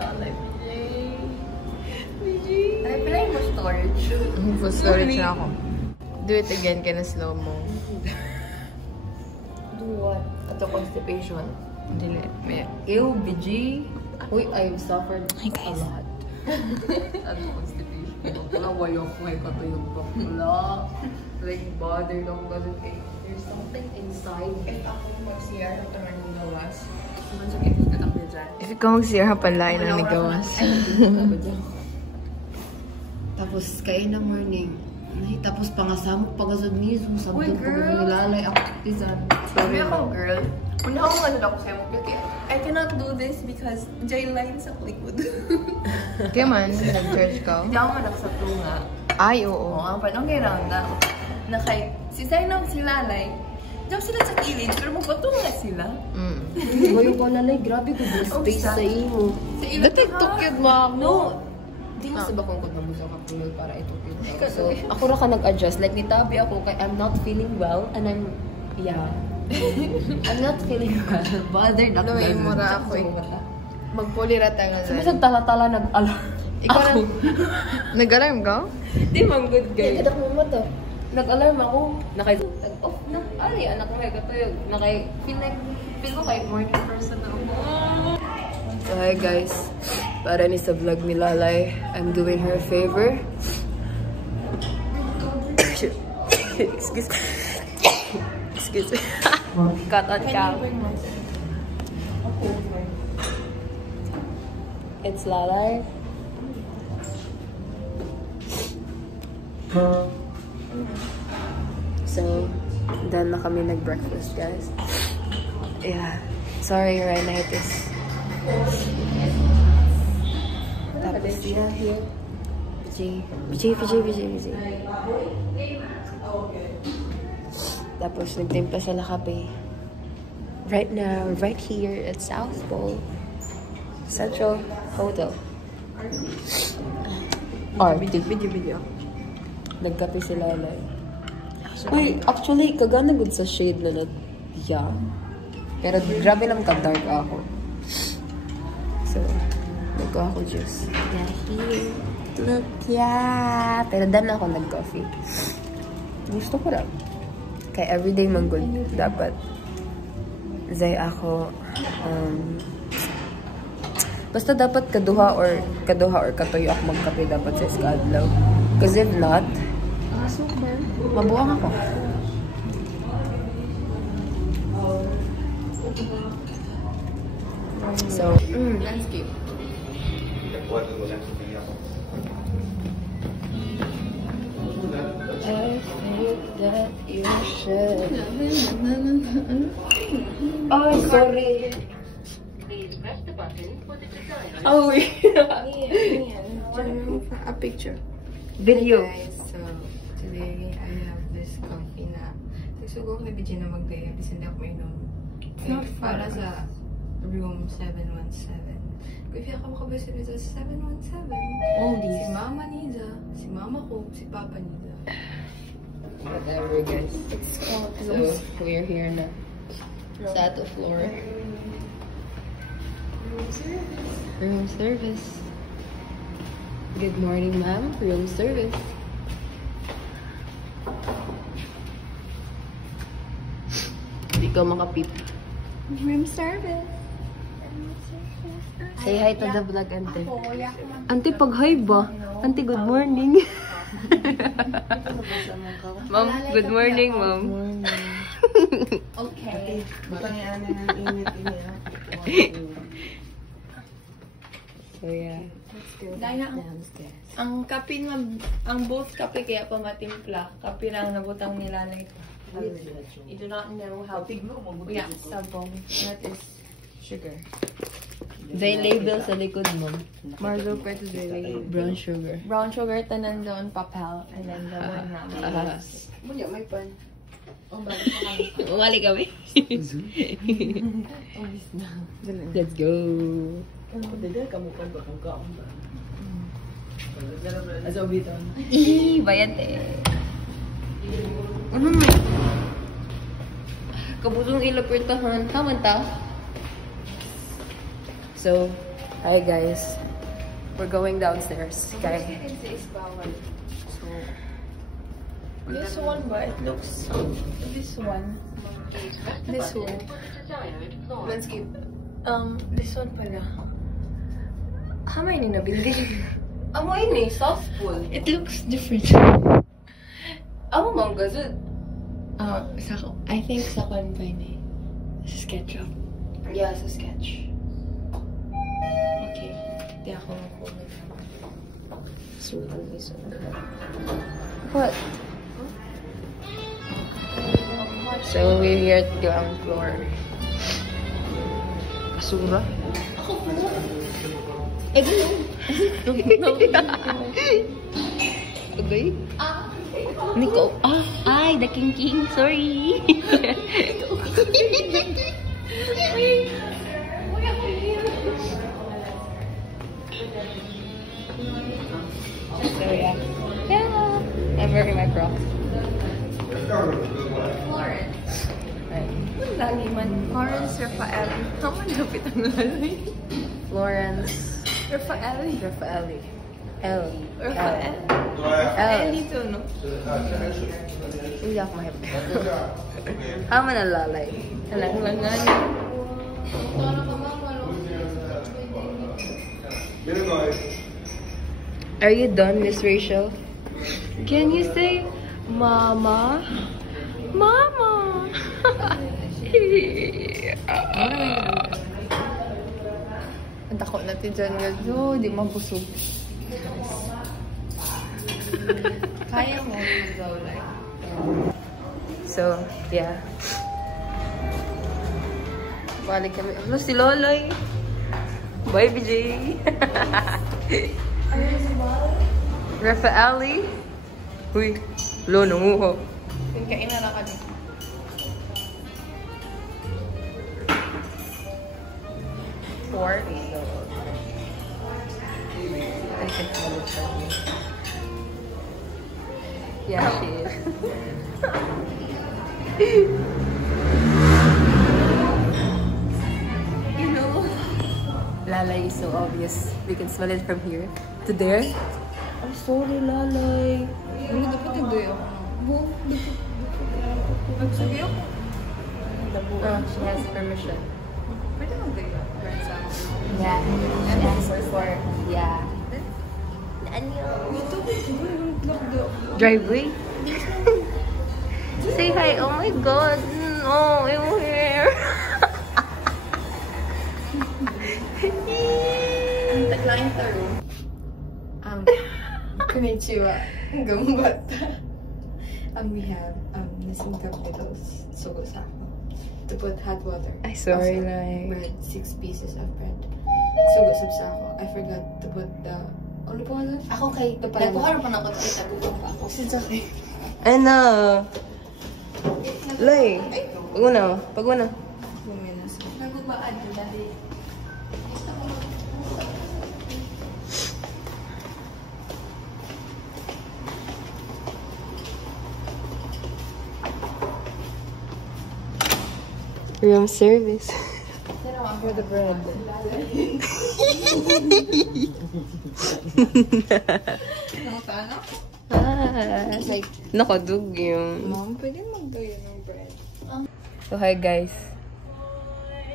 lalay. Ay, pilay mo storage. Full storage na ako. Do it again, kaya na slow mo. Do what? Ato constipation. Dili. Ew, BG. Uy, I've suffered Hi, guys. a lot. Ato constipation. Wala, wayok may katuyog bakla. Like, bothered ako kasi there's something inside. If ako mag-CR, ito na yung gawas. Masakit yung tatak na dyan. If ikaw mag-CR, palain ang nigawas. Tapos, kayo na morning. Tapos, pangasamok, pagazod niyo. Sabdong ko nilalay ako. Tizan. Sabi ako, girl, una ako ano ako sa'yo. I cannot do this because J-line sa likod. Kaya man, nag-church ka? Hindi ako manak sa tunga. Ay, oo. Oo, ang panong round na kay si Zainab si Lalay. Diyan sila sa kilid, pero magpatunga sila. Bayo ko lalay, grabe ko yung space sa iyo. Sa ilo Dati tukyod mo ako. No! Di mo sa bakong kung nabusa ka pulo para itukyod ka. So, ako ra ka nag-adjust. Like, nitabi ako kay I'm not feeling well and I'm not feeling well. Bothered ako. Ano, yung mura ako eh. Magpulirata nga Sabi dyan. sa tala-tala nag-alarm. Ikaw na, nag-alarm ka? Di man good guy. Kadak mo mo to. Nag-alarm ako. Nag-off na. Ay, anak mo kaya katuyog. Feel ko kay morning person na ako. So, hi guys. Para ni sa vlog ni Lalay, I'm doing her a favor. Excuse me. Cut on cam. It's Lalay. So, done na kami nag-breakfast, guys. Yeah. Sorry, rhinitis. Tapos na here. PJ. Tapos nagtimpla sa kape. Right now, right here at South Pole Central Hotel. Video. Nagkape si Lalay. Uy, actually, kagana good sa shade na yeah. Pero grabe lang ka-dark ako. So, nagko ako juice. Dahil, look, yeah. Pero dan ako nag-coffee. Gusto ko lang. Kaya everyday man good. Dapat. Zay ako, basta dapat kaduha or katuyo ako magkape dapat sa iskadlaw. Because if not, mabuang ako. So, landscape. I think that you should. Oh, sorry. Oh, wait. A picture. Video. Guys, so today I have this coffee na susugo ko na BJ na mag-day kasi hindi ako mainom. Para sa room 717. Kung hindi ako makabasa sa 717. Oh, Si Mama Niza, si Mama ko, si Papa Niza. Whatever, guys. It's called. So, we're here na. Sa ato floor. Room service. Good morning, ma'am. Room service. Hindi ka makapip. Room service. Say hi to the vlog, ante. Ante, pag-hi ba? Ante, good morning. Ma'am, good morning, ma'am. Okay. So, yeah. Dahil ang kape ang both kape kaya pa matimpla. Kape lang nabutang nilalay. You do not know how yeah, sabong. That is sugar. They label sa likod mo. Marzo pa ito dili. Brown sugar. Brown sugar tanan doon papel and then the one na. May pan. Umali kami. Let's go. Bayante. Ano mo? Kabutong ilapirtahan. Tama ta? So, Hi guys. We're going downstairs. Okay. So, This one, but it looks... This one. This one. Landscape. This one pala. How many nabili? Amo ini, soft pool. It looks different. Amo mangga dyan. I think sa kwan pa yun eh. SketchUp. Yeah, sa sketch. Okay. Di ako makuha. what? So we're here at ground floor. Kasura? Okay. Nico. Ay, the king. Sorry. So yeah. I'm wearing my Crocs. Florence. Lagi man. Florence Raffaelli. How malapit ang lalay? Florence Raffaelli. Raffaelli. Raffaelli to, no? Hindi ako mahip. How man nalalay? Alang-langan. Are you done, Miss Rachel? Can you say, Mama? Mama! Ang takot natin dyan nga. Di mabusog. Kaya mo daw like. So, yeah. Balik kami. Ano si Loloy? Bye, BJ! Raffaelli? Uy, lo, nanguho. Yung kainala ka din. Four? I can tell it from you. Yeah, she is. You know, Lalay is so obvious. We can smell it from here to there. I'm sorry, Lalay. Ano dapat yung doyo? Nagsabi ako. She has permission. Pwede mo doyo? Yeah. She asked for, yeah. Driveway? Say hi. Oh my god. No, I'm here. Taglaing taro. Konnichiwa. Gambata. We have missing cup noodles. Sugo sako. To put hot water. I sorry, Also, like. bread. 6 pieces of bread. Sugo sab sako. I forgot to put the... Ano po nga? Ako kay... Nagkuharo pa na ako. Tagupan pa ako. Sinsa kay... Ano? Lay. Pag-una. Nagubaan na dahil... Room service. For the bread. Nakakaano? Like, nakadug yung... Mom, pwede magdoyo ng bread. So, hi guys.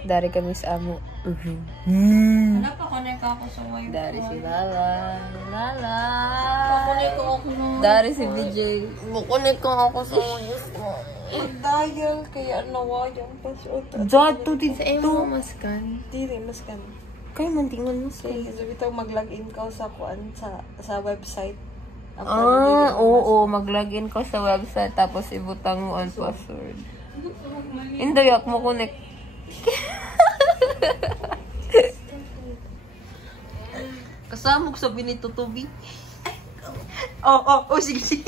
Dari kami sa amo. Wala pa connect ako sa wifi. Dari si Lala. Lala. Connect ako na. Dari si BJ. Connect ko ako sa wifi. Dial, kaya nawa yung password. Jato din Sa imo maskan. Dili, mas kan. Kayo mantingan mo sa... Kaya sabi ito mag-login ka sa kuan sa website. Oo. Mag-login ko sa website tapos ibutang mo ang password. Indayak mo connect. Kasama ko sa binito tubi. Sige.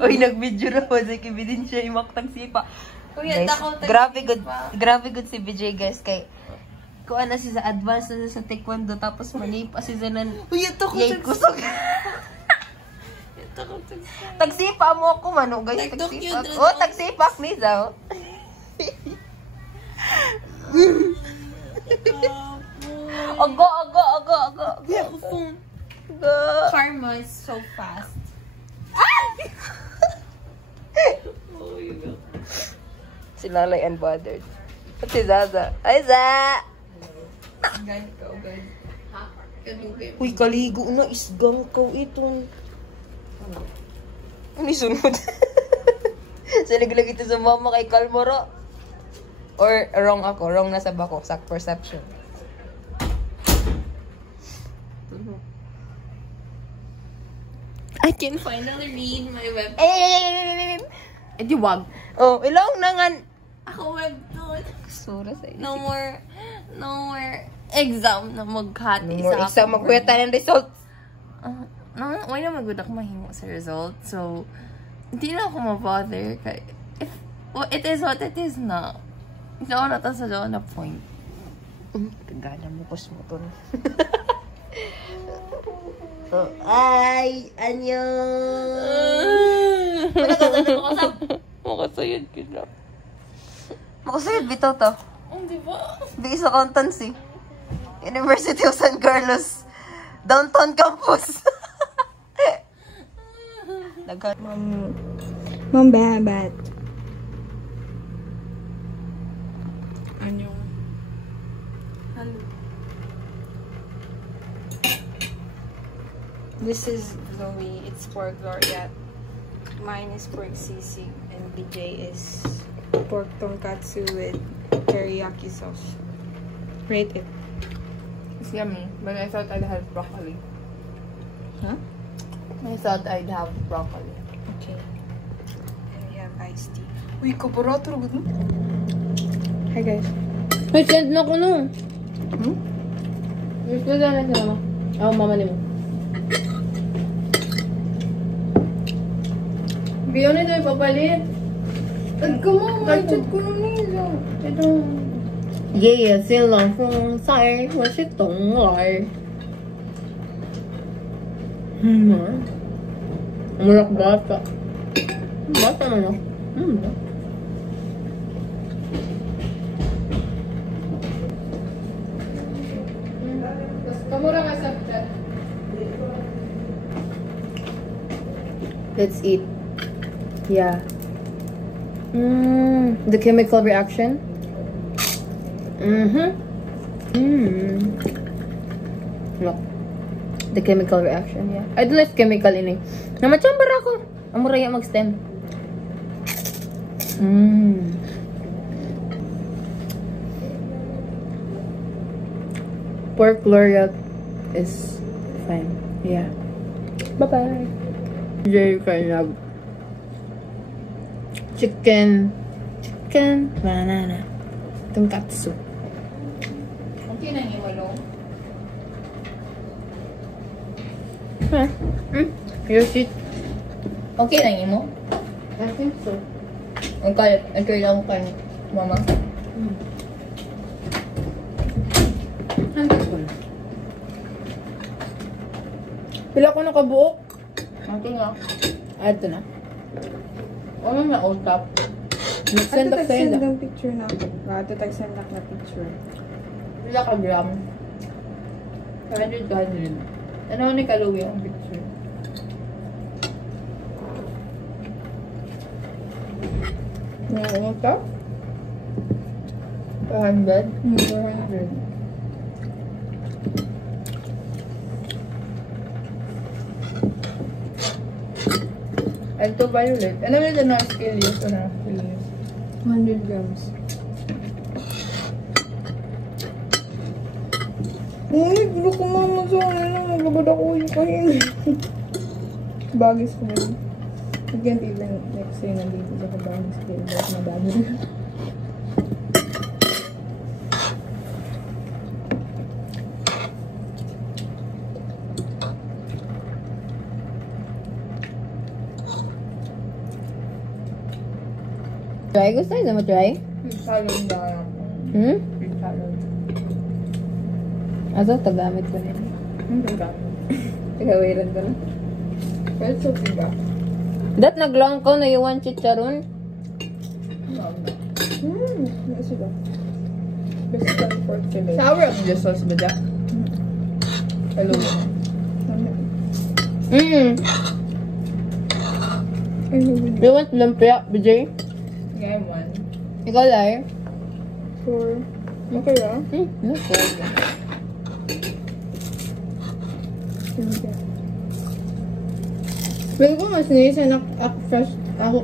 Uy, nag-video na po sa ebidensya imaktang sipa. Kuya, Guys, takot. grabe good si BJ guys kay kuan na siya sa advance na sa taekwondo tapos manipa siya nan Kuya, takot. yay kusog. Tagsipa mo ako mano guys, Tagtok tagsipa. yun, Oh, tagsipak ni Zao. Ogo. Karma is so fast. Oh, you go. Si Lalay unbothered. At si Zaza. Ay, Za! Guys, go, guys. Ha? Kalugin. Uy, kaligo na. Isgang ko itong... Ano isunod? Saliglag ito sa mama kay Kalmoro. Or wrong ako. Wrong na sa bako. Sack perception. I can finally read my web. Eh, di wag. Oh, ilong na nga. Ako webtoon. Sura sa iyo. No more exam na maghati No more sa exam. Magkweta ng results. Why na magod ako mahimo sa result. So, hindi na ako ma-bother. Well, it is what it is na. Hindi ako nata sa doon na point. Kagana mo ko mo oh, ay! Annyeong! Makasayad kita. Makasayad bito to. Di ba? Bigis accountancy. University of San Carlos. Downtown campus. Mom Babat. Ano? Hello. This is Zoe. It's pork Laureate. Mine is pork sisig. And BJ is pork tonkatsu with teriyaki sauce. Rate it. It's yummy, but I thought I'd have broccoli. Huh? I thought I'd have broccoli. Okay. And we have iced tea. Uy, kabarato rin mo. Hi guys. May send na ko no. Gusto na lang sila mo. Oh, mama ni mo. Biyo na tayo papalit. Kachat ko naman nila. Ito. Yeah, sila kung sa'y wasitong war. Murak bata. Bata na no? Kamura nga sa let's eat. Yeah. The chemical reaction. Look. The chemical reaction, yeah. I don't like chemical in it. Namachambar ako. Amuraya mag-stem. Pork Laureate is fine. Yeah. Bye-bye. Jay Kainab. Chicken banana. Tonkatsu. Okay na yung walong. Huh? Your shit. Okay na yung mo? I think so. Okay lang kayo, mama. Pila ko nakabuok? Okay nga. Ito na. Ano na old top? Nag-send up sa'yo na. Ang picture na. Ito tag-send na picture. Pila ka gram? 100 ka 100. Ano ni Kaluwi ang picture? Ano ka? 200? 400. Ito violet. Ano na dyan na skill use? 100 grams. Uy, gulo ko mama sa ano. Maglagod ako yung kain. Bagis ko na yun. I can't even next year nandito sa kabagis ko. Dahil madami rin. Try? Gusto nyo ma-try? Fish salad na. Fish salad. Asa, tagamit ko na yun. Tagawiran ko na. Pero it's okay ba? Dat naglang ko na yung chicharon. Nasa ba? Best pork fillet. Sour ang sauce ba dyan? Hello. You want lumpia, BJ? Yeah, one. Ikaw, Lai? Sure. Okay lang. No problem. Pero ko mas nisa na ako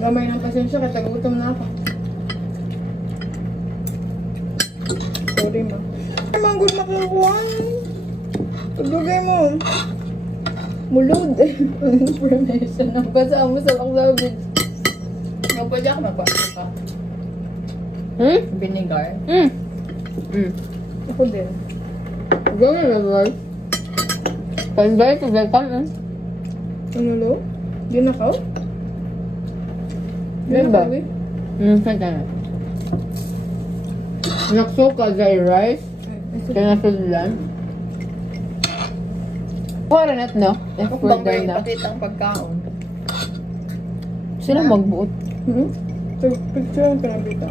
gamay ng pasensya kasi gutom na ako. Sorry ma. Ay, good makakuha. Tugay mo. Mulod. Information na kasama sa laksabi. Magpadya ka magpasa ka. Vinegar. Ako din. Gawin na ba? Pa-invite to welcome, Ano lo? Ginakaw? Diba? eh. Kaya na. Naksuka dahil rice. Kaya nasulan. Para net, no? If Ako we're bang there may na. ipakitang pagkaon? Sila magbuot. Picture ang pinabita.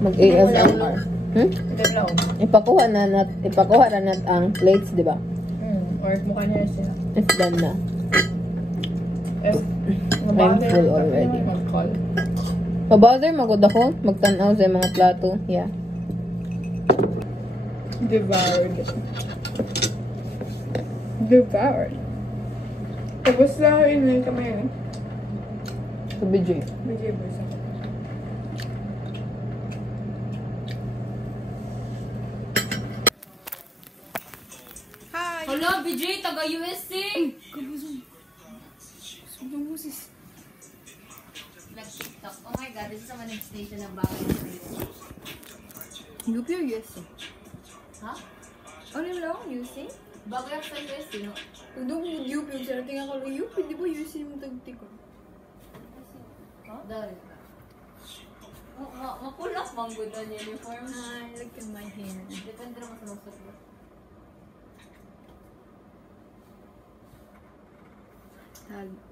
Mag-ASMR. Ito lang. Ipakuha na nat ang plates, di ba? Or mukha niya sila. If done na. I'm full already. Mag-call. Mabother, magod ako. Magtanaw sa mga plato. Yeah. Devoured. Tapos lang yun yung kamay yun. Sa BJ. Bigay ba sa Hi! Hello, BJ, taga-USC! Nag-TikTok. Oh my God, this is a manifestation ng bagay na sa'yo. UP or USC? Ha? Ano yung lang? USC? Bagay ako sa USC, no? Pag doon kung UP, yung tingnan ko lang UP, di ba USC yung tagti ko? Ha? Dahil ka. Makulak bang good on uniform? Hi, look at my hair. Depende naman sa mga sakit.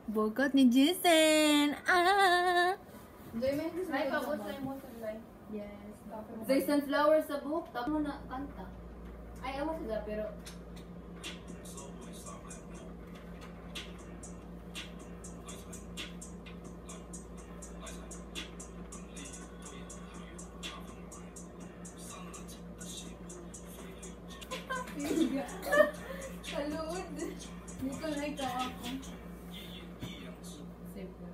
Boycott ni Jason! Ah! Ay, pabot sa mo sa live. Yes. Say sunflower sa buhok, tapos mo na kanta. Ay, awa sila, pero... Kalud! Dito na ikaw ako. Save ko.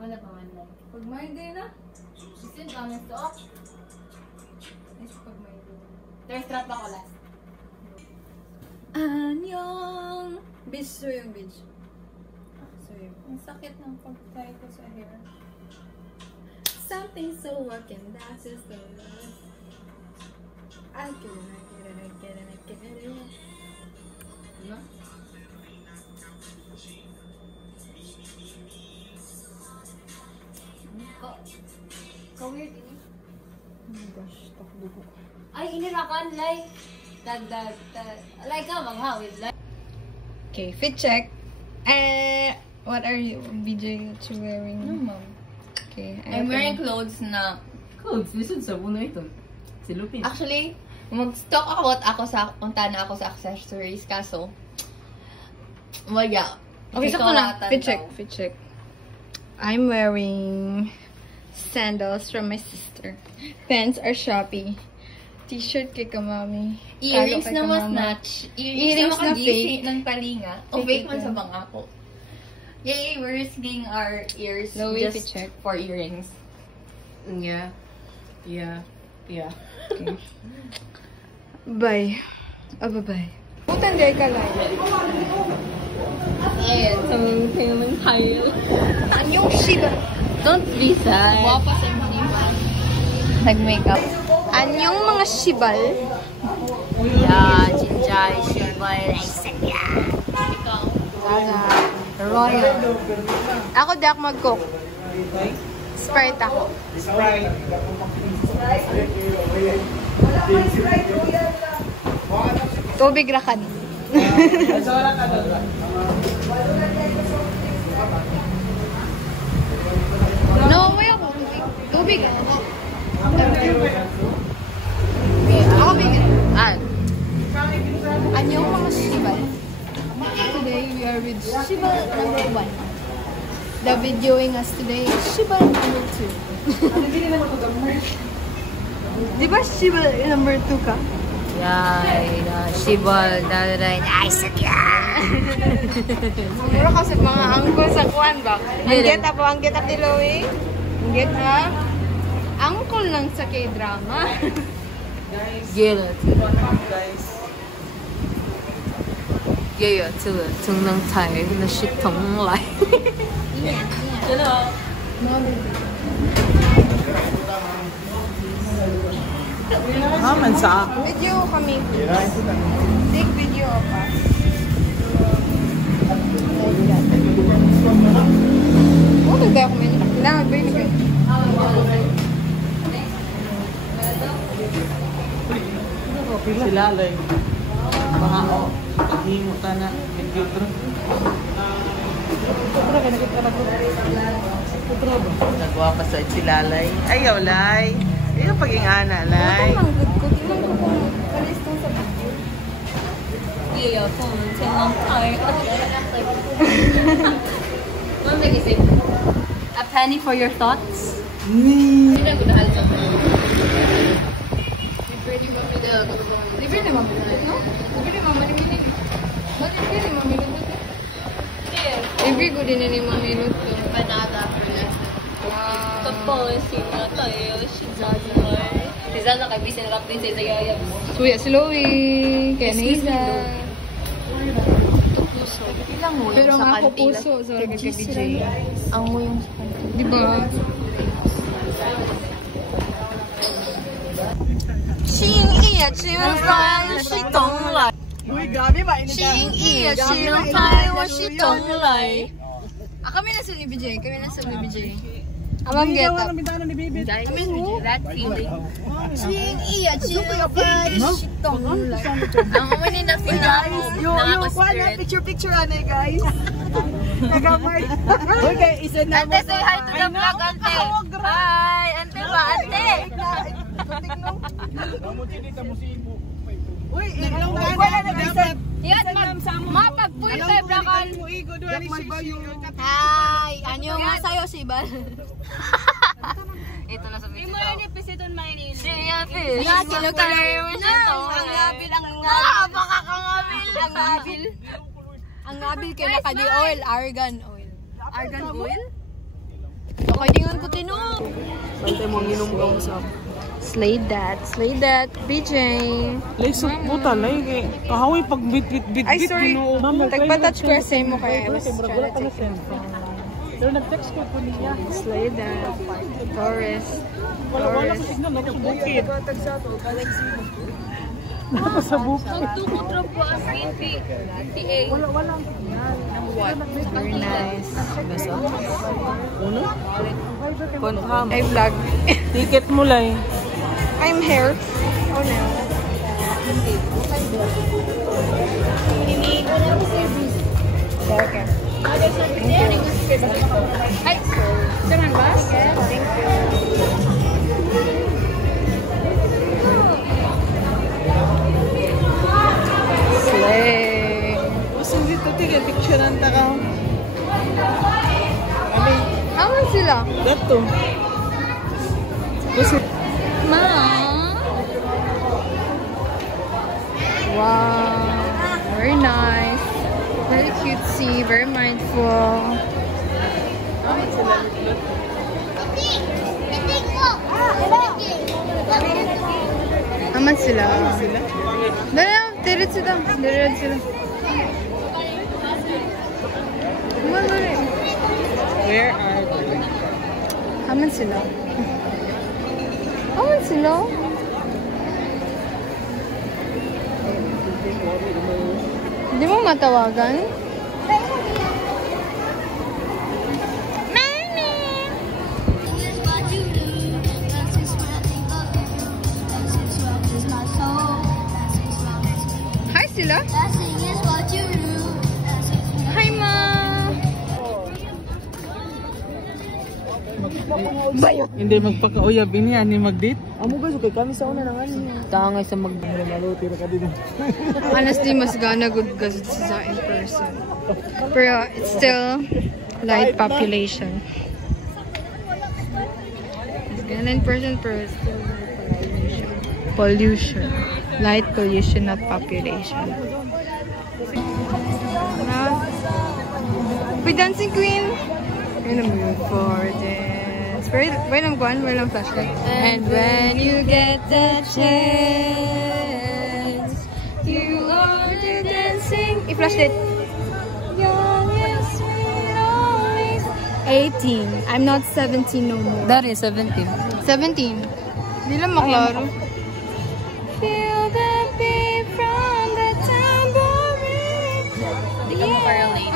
Wala pa man lang. Pag may day na. Isin, kaming stock. Next pag may day. There's trap ako last. Anyong! Bitch, so yung bitch. Sorry. Ang sakit ng pagtay ko sa hair. Something so working, that's just the love. I get it. Ano? Ka-weird ini. Oh my gosh, takbo ko. Ay, inirakan, like. Like ka, manghawid, like. Okay, fit check. What are you, BJ, that you wearing? No, ma'am. Okay, I'm wearing clothes na... Clothes? Listen sa puno ito. Si Lupin. Actually, mag-stock about ako sa... Punta na ako sa accessories, kaso... Wala. Okay, so na. Fit check. I'm wearing sandals from my sister. Pants are Shopee. T-shirt kay Kamami. Earrings Kalo kay na mas Kamama. match. Earrings na na fake. ng talinga. O Fake fake man ito. sa banga ko. Yay, we're risking our ears No way to just check. for earrings. Yeah. Okay. Bye. Bye-bye. Putan day ka lang. Ayan, so naman tayo. Anyong shiba. Don't be sad. Wapa sa hindi ba? Nag-makeup. Anyong mga shibal. Yeah, Jinjai, Shibay, Ikaw. Royal. Ako di ako mag-cook. Sprite ako. Tubig rakan. No, may ako. Tubig. Ako bigyan. Ah, Ano page, Shiba #1. The videoing us today, Shiba #2. Di ba Shiba #2 ka? Yeah, Shiba, ay, sakya! Siguro kasi mga angkol sa kuwan ba? Ang get up ni Louie. Ang get up. Angkol lang sa K-drama. Guys. Yeah, 这个中能台那系统来。真的吗？ Haman sa ako. Video kami. Take video of us. Oh, nagba ako may kailangan ba yun kayo? Sila lang. Baka o. Himo ta na. Nag-filter. Nagwa pa sa silalay. Ayaw, lay. Ayaw paging ana, lay. Tingnan ko kung kalistong sa video. Yeah, phone, 前能台。What did you say? A penny for your thoughts? Ni. Libre ni mami, no? Libre ni mama ni Mini. Libre ni mami ni Mini. Libre ko din ni mami ni Mini. Panada. Wow. Tapos, sino tayo? Si Zaza kay Bisin Rap din sa Yayab. Suya si Louie. Kaya Naiza. Pero ang ako puso. Sorry kay BJ. Ang mo yung sa kanila. Diba? Xing iya chiu fai shi dong lai. Uy, grabe ba? Xing iya chiu fai wa shi dong lai. Kami na sa ni BJ. Amang get up. That feeling. Ching iya, ching iya, shitong ulay. Ang umani na finamo. Picture ane, guys. Nagamay. Okay, isa na. Ante, say hi to the vlog, ante. Hi, ante ba, ante? Uy, ilang wala na dapat. Yan, mapag-pulpe, brakan. Hi, anyo nga sa'yo, Sibal. Ito na sa video. Imo yung episode Maynila. Siya, fish. Nga, kinukalayo mo siya. Ang ngabil, Ang ngabil kay naka-di oil, argan oil. Argan oil? Okay, dingan ko tinog. Bantay mo nginom ka mo sa. Slay that, BJ. Lay sa puta, lay. Kahawi pag bit. Ay, sorry. Tagpa-touch ko sa mo kaya I was trying to take it. Pero nag-text ko po niya. Slay that. Taurus. Wala ko signal, ako sa bukid. Naka sa bukid. Nagtukutra po ang PTA. Wala. Very nice. Ano? Confirm. I vlog. Ticket mo lang. I'm here. Oh no. Okay. Ay, jangan bahas. Thank you. Slay. Gusto dito, tigil, picture ang takaw. Aman sila? Gato. Gusto. Mom. Wow. Very nice. Very cutesy. Very mindful. Aman sila. Diretso sila. Where are they? Aman sila. Hindi mo matawagan? Hi sila. Hi, Ma. Bayot. Hindi magpakauyab ini ani mag-date. Amo guys, okay kami sa una nang ano. Tangay sa Maluti na ka din. Honestly, mas gana good kasi sa in person. Pero it's still light population. It's gana in person, pero it's still pollution. Light pollution, not population. We dancing queen. We're gonna move for this. Wait, I'm going. Wait, I'm flashlight. And when you get the chance, you are the dancing. I-flashlight. Young and sweet always. 18. I'm not 17 no more. That is 17. 17. Di lang maklaro. Feel the beat from the tambourine. Yeah.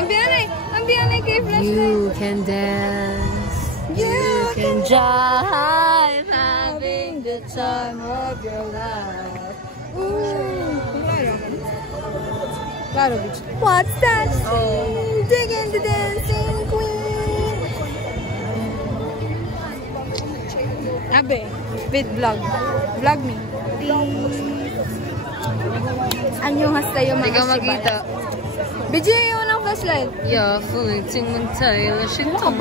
Ang biyanay kay flashlight. You can dance. You can jive, having the time of your life. Claro, bitch. What's that? Oh. Digging the dancing queen. Abe, wait, vlog. Vlog me. Anyong hasta yung mga Hindi ka makita. Bidyo yung ng flashlight. Yeah, fleeting ng tayo. Shitong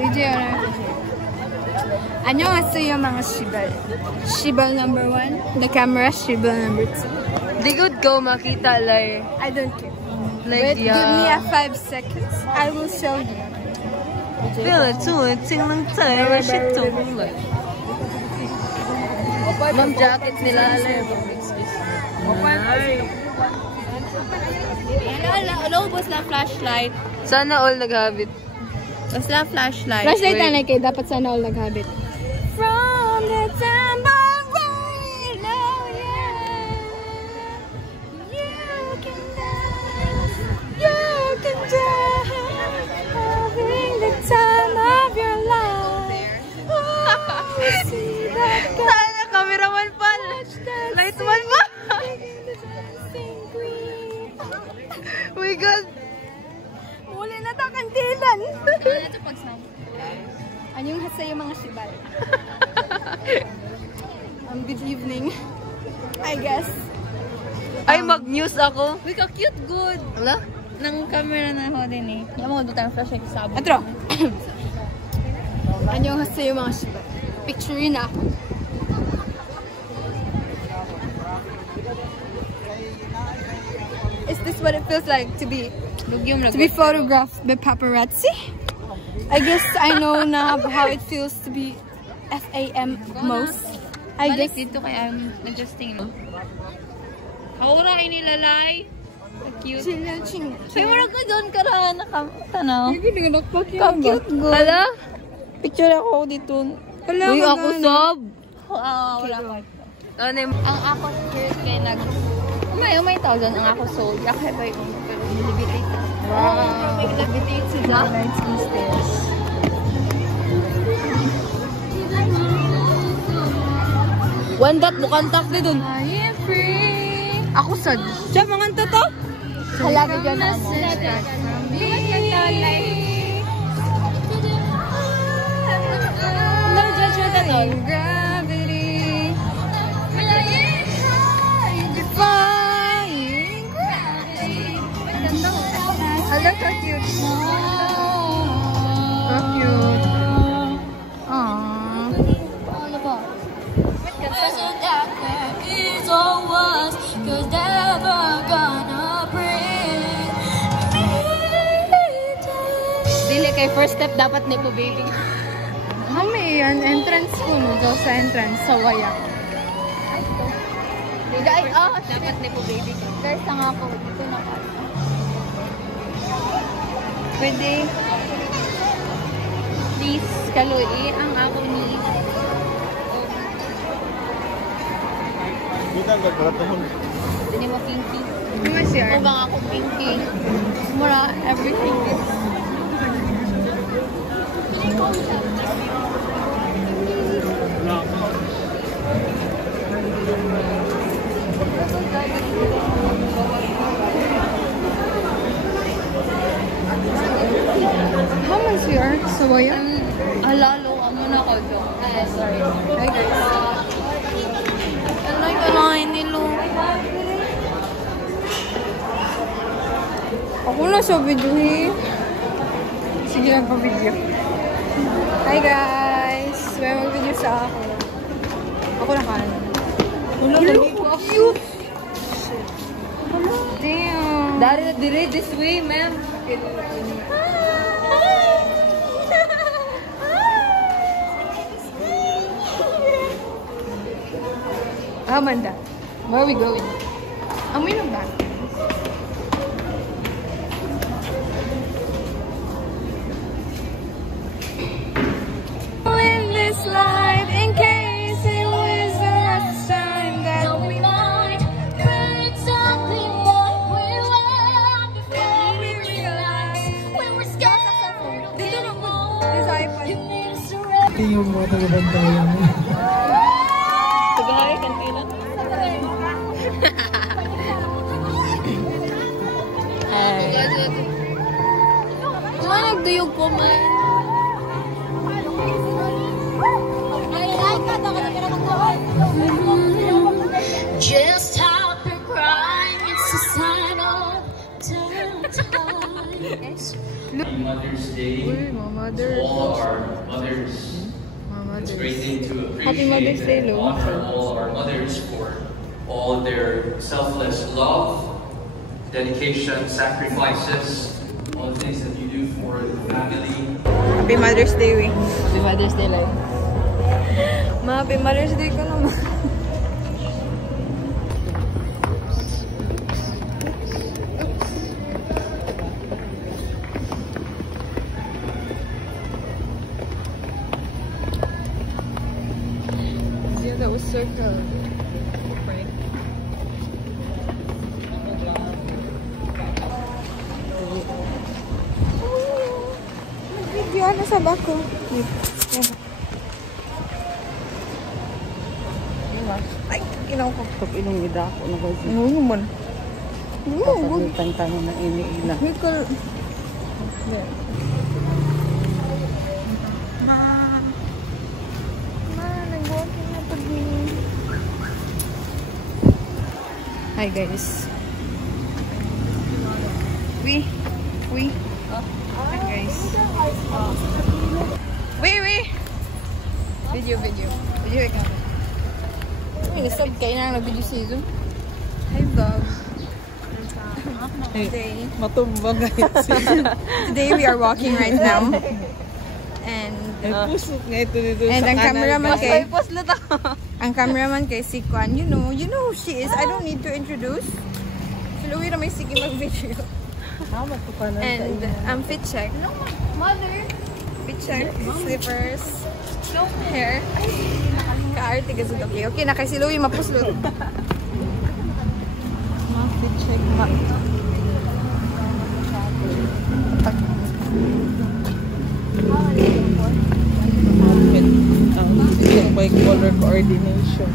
Bidyo yung ng Anyong hasta yung mga shibal. Shibal number 1. The camera, shibal number 2. Di good go makita, like. I don't care. Like, Wait, give me a 5 seconds. I will show you. Feel it, fleeting ng tayo. Shitong Mang jacket nila, like. Naubos na flashlight. Sana all naghabit. Basta flashlight. Flashlight na kay dapat sana all naghabit. From the tambourine, oh yeah. You can dance, having the time of your life. Oh, see that girl. Sana cameraman pa. Light man pa. My God. Muli na ta kantilan. Anyong hasa yung mga sibal. Good evening. I guess. Ay, mag-news ako. Uy, ka-cute good. Wala? Nang camera na ako din eh. Yung mga dutang flashlight sa sabon. Atro. Anyong hasa yung mga sibal. Picture na ako. Is this what it feels like to be photographed by paparazzi? I guess I know now how it feels to be FAM most. I guess dito kaya nag-justing no. Kaura inilalay. Cute. ching. Kaya marag ka doon karahan na tanaw. Hindi nga nakpakyan. Ka-cute good. Hala? Picture ako dito. Hala, Uy, ako sob. Wala ko. Ano yung... Ang ako shirt kay nag... Umay 1,000 ang ako sold. Ako ba yung pero nilibitate na. Wow. May nilibitate sila. Lights and stairs. One dot, bukantak din dun. I am free. Ako sad. Siya, mga to? Halaga dyan na mo. No judgment at all. Gravity. Hala ka cute. So cute. Aww. Ano ba? Dili kay first step dapat nito, baby. May entrance ko no. Daw sa entrance. Sa waya. Guys, Dapat nito, baby. guys, ang ako. Dito na ka. Pwede. Please, kalui ang ako ni... Hindi mo kinky. May CR. O bang ako kinky? Mura, everything is... How much CR? Sawaya? Alalo, amo na ko dyan. Sorry. Hi guys. I like alain nilo. Ako na sa video eh. Sige lang pa video. Hi guys! May mag-video sa ako. Ako na kan. Hello! Cute! Damn! Dari na dire this way, ma'am. Amanda, where are we going? Amoy ng bag. In this life, in case it was the last time that we might, we're exactly what we were before we realized we were scared of being alone. You need us to rest. Yung mga tagabantayan mo. Tagay, kantina. Ay, nagduyog po man. Just stop and cry, it's a sign of times. Mother's Day. To all our mothers. It's a great day to appreciate Happy Mother's Day, and Lou. honor all our mothers for all their selfless love, dedication, sacrifices, all the things that you do for the family. Happy Mother's Day, we. Happy Mother's Day, like. Happy Mother's Day ko naman. Yeah, that was so good. Right. Video ano sa bako? Ay, inaw ko. Pag inong ida ako na kasi. Ano naman? Kasabitan tayo na iniila. Mikal. Nag-walking na pag Hi guys. We. Hi guys. We. Video ikaw. May nasab kayo na nag-video season. Hi vlog. Matumba guys. Today we are walking right now. And Pusok nga ito dito and sa ang cameraman kay Post lang ang cameraman kay si Kwan. You know who she is. I don't need to introduce. Si Louie na may sige mag-video. And fit check. No, mother. Fit check. Slippers. No hair. Ka-arte ka sa okay. Okay na kay si Louie mapuslot. Fit check. Outfit by color coordination.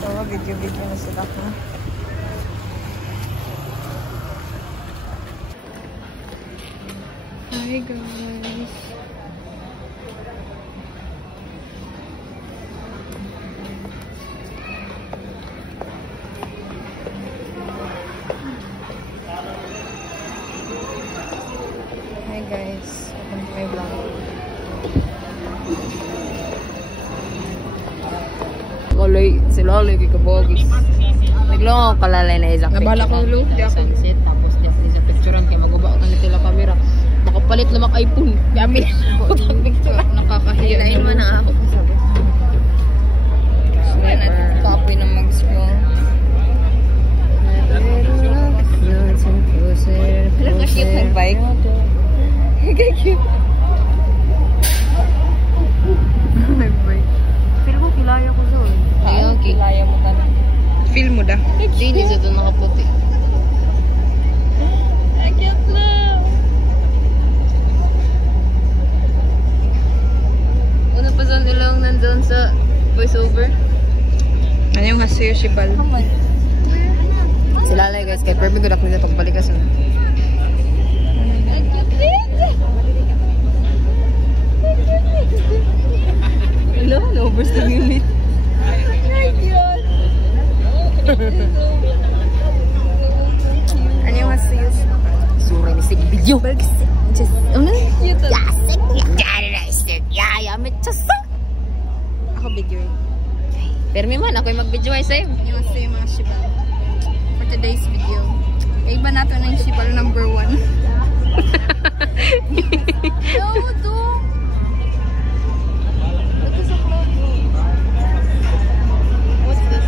So, video na sila ko. Hi guys. Hi guys. Welcome to my vlog. Loloy kay kabogis. Naglong ako kalalay na isa. Nabala ko ulo. Sunset, tapos di ako sa picturean kay maguba ko na nila camera. Makapalit lamak iPhone. Gamit ko ng picture. Nakakahiya. Hilain man na ako. Copy na mag-scroll. Alam ka cute nag-bike. Cute. Nag-bike. Pero ko kilaya ko doon. Ayun, kilaya mo ka na. Feel mo da. Hindi sa doon nakaputi. Cute na. Una pa saan nilang nandun sa voiceover? Ano yung hasuyo si Bal? Sila lang guys, kaya perfect good ako nila pagbalik kasi. Hello, lovers na unit. Ano yung hasayos? Sura ni sig video. Just, ano? Cute. Ako video eh. Pero man, ako yung mag-video ay sa'yo. Yung hasayos mga shibal. For today's video. Iba nato na yung shibal number 1. No, do. Ito sa club. What's this?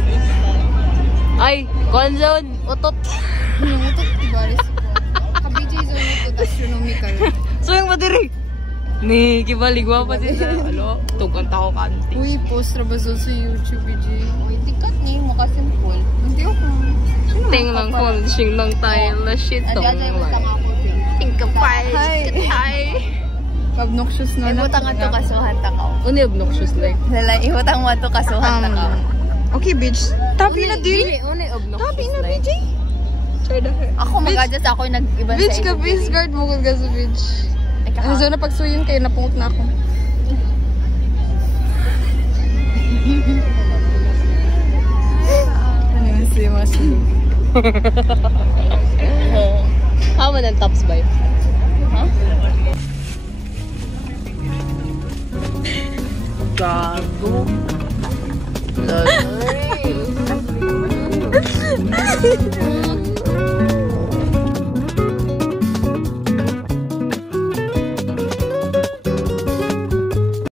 Ay, call zone, utot. Yung utot, tibaris ko. Ka-BJ zone utot, astronomical. So yung madiri. Ni, kibaligwa pa siya. Alo, tugan tao kanti. Uy, post rabazo sa YouTube, BJ. Uy, tikat niya yung mukha simple. Hindi ako. Ting lang kung sing lang tayo na shit tong lang. Think of hi. Obnoxious no. Ibutang ato kasuhan takaw. Ano yung obnoxious like? Lala, ibutang mo ato kasuhan takaw. Okay, bitch. Tapi na dili. Ano yung obnoxious Tapi na, like? BJ. Ako mag-adjust ako yung nag-iban sa Bitch ka, face guard mo kung gaso, bitch. Ikaw. So, napagsuyin kayo, napungot na ako. Ano yung siya mga silog? How man ang tops by? Huh? Gago. Lalo.